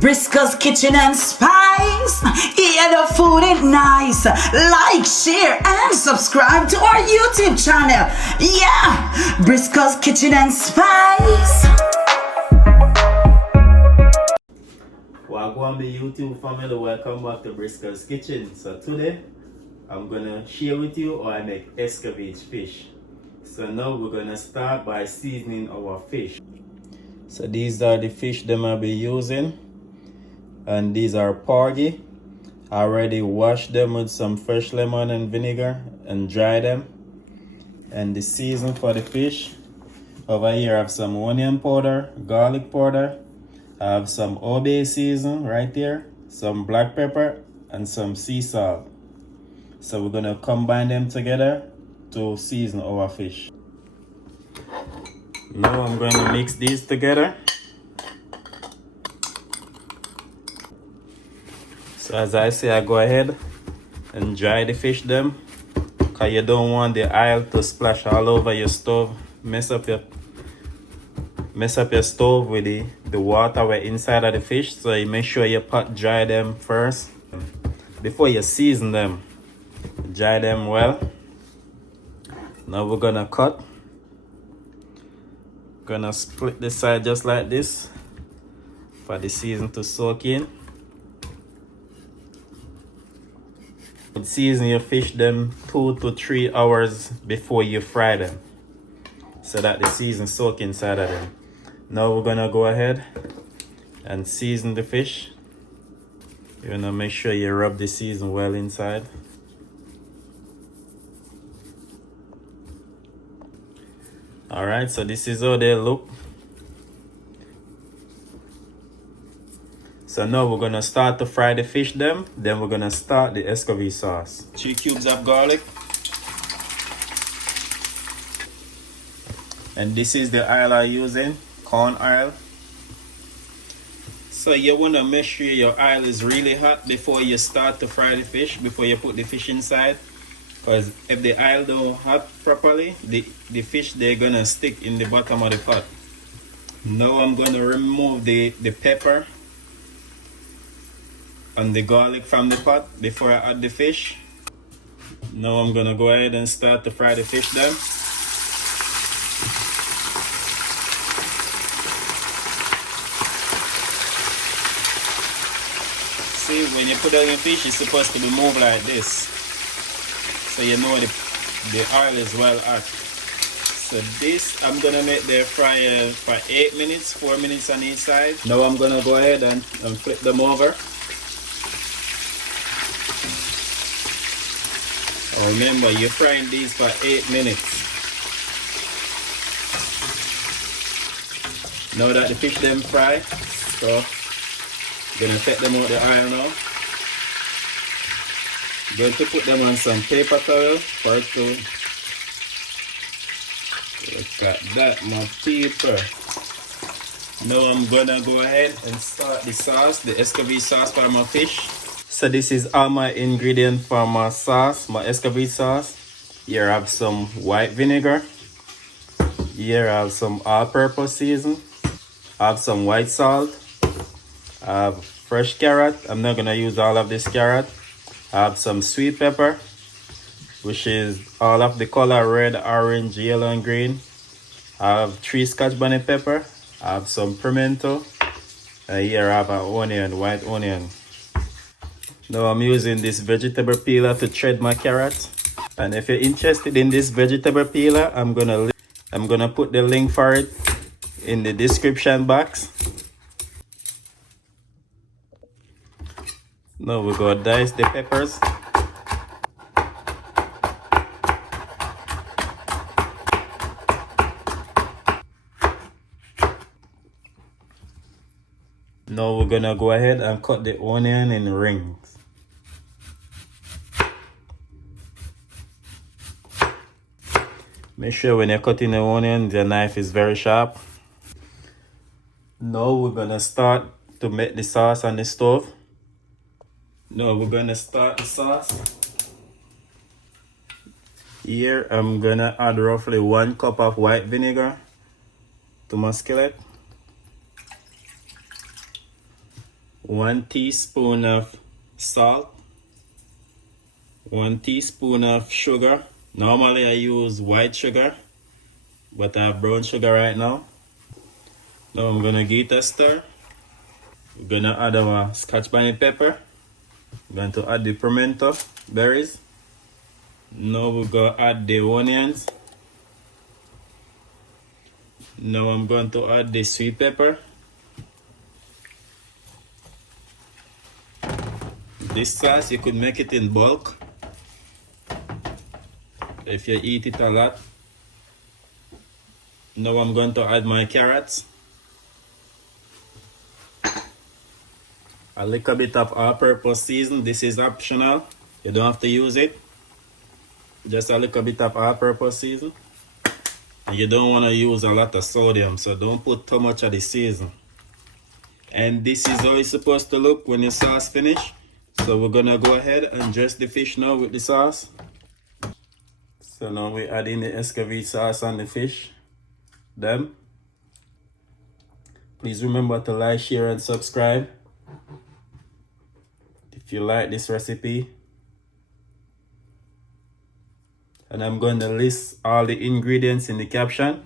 Briscoe's Kitchen and Spice. Yeah, the food is nice. Like, share, and subscribe to our YouTube channel. Yeah, Briscoe's Kitchen and Spice. Wagwan the YouTube family, welcome back to Briscoe's Kitchen. So today, I'm gonna share with you how I make ESCOVITCH fish. So now we're gonna start by seasoning our fish. So these are the fish that I'll be using. And these are porgy. I already washed them with some fresh lemon and vinegar and dry them. And the season for the fish, over here I have some onion powder, garlic powder. I have some Obe season right there, some black pepper, and some sea salt. So we're gonna combine them together to season our fish. Now I'm going to mix these together. So as I say, I go ahead and dry the fish them, because you don't want the oil to splash all over your stove, mess up your stove with the water way inside of the fish. So you make sure you pot dry them first before you season them. Dry them well. Now we're gonna cut. Gonna split the side just like this for the season to soak in. Season your fish them 2 to 3 hours before you fry them, so that the season soak inside of them. Now we're gonna go ahead and season the fish. You're gonna make sure you rub the season well inside. Alright, so this is how they look. So now we're gonna start to fry the fish them. Then we're gonna start the ESCOVITCH sauce. 3 cubes of garlic. And this is the oil I'm using, corn oil. So you wanna make sure your oil is really hot before you start to fry the fish, before you put the fish inside. Because if the oil don't hot properly, the fish, they're gonna stick in the bottom of the pot. Now I'm gonna remove the pepper and the garlic from the pot before I add the fish. Now I'm gonna go ahead and start to fry the fish then. See, when you put out the fish, it's supposed to be moved like this, so you know the oil is well hot. So this I'm gonna make the fry for 8 minutes, 4 minutes on each side. Now I'm gonna go ahead and flip them over. Remember, you're frying these for 8 minutes. Now that the fish them fry, so gonna take them out the oil now. Going to put them on some paper towel for it to look like that, my people. Now I'm gonna go ahead and start the sauce, the ESCOVITCH sauce for my fish. So this is all my ingredient for my sauce, my ESCOVITCH sauce. Here I have some white vinegar. Here I have some all-purpose season. I have some white salt. I have fresh carrot. I'm not gonna use all of this carrot. I have some sweet pepper, which is all of the color red, orange, yellow, and green. I have 3 scotch bonnet pepper. I have some pimento. And here I have an onion, white onion. Now I'm using this vegetable peeler to shred my carrots. And if you're interested in this vegetable peeler, I'm gonna put the link for it in the description box. Now we're gonna dice the peppers. Now we're gonna go ahead and cut the onion in rings. Make sure when you're cutting the onion, the knife is very sharp. Now we're gonna start to make the sauce on the stove. Now we're gonna start the sauce. Here I'm gonna add roughly 1 cup of white vinegar to my skillet. 1 teaspoon of salt, 1 teaspoon of sugar. Normally I use white sugar, but I have brown sugar right now. Now I'm gonna give it a stir. We're gonna add our scotch bonnet pepper. We're going to add the pimento berries. Now we're gonna add the onions. Now I'm going to add the sweet pepper. This sauce you could make it in bulk if you eat it a lot. Now I'm going to add my carrots. A little bit of all-purpose season. This is optional. You don't have to use it. Just a little bit of all-purpose season. And you don't want to use a lot of sodium, so don't put too much of the season. And this is how it's supposed to look when your sauce finish. So we're gonna go ahead and dress the fish now with the sauce. So now we're adding the escovitch sauce on the fish. Them. Please remember to like, share, and subscribe if you like this recipe. And I'm going to list all the ingredients in the caption.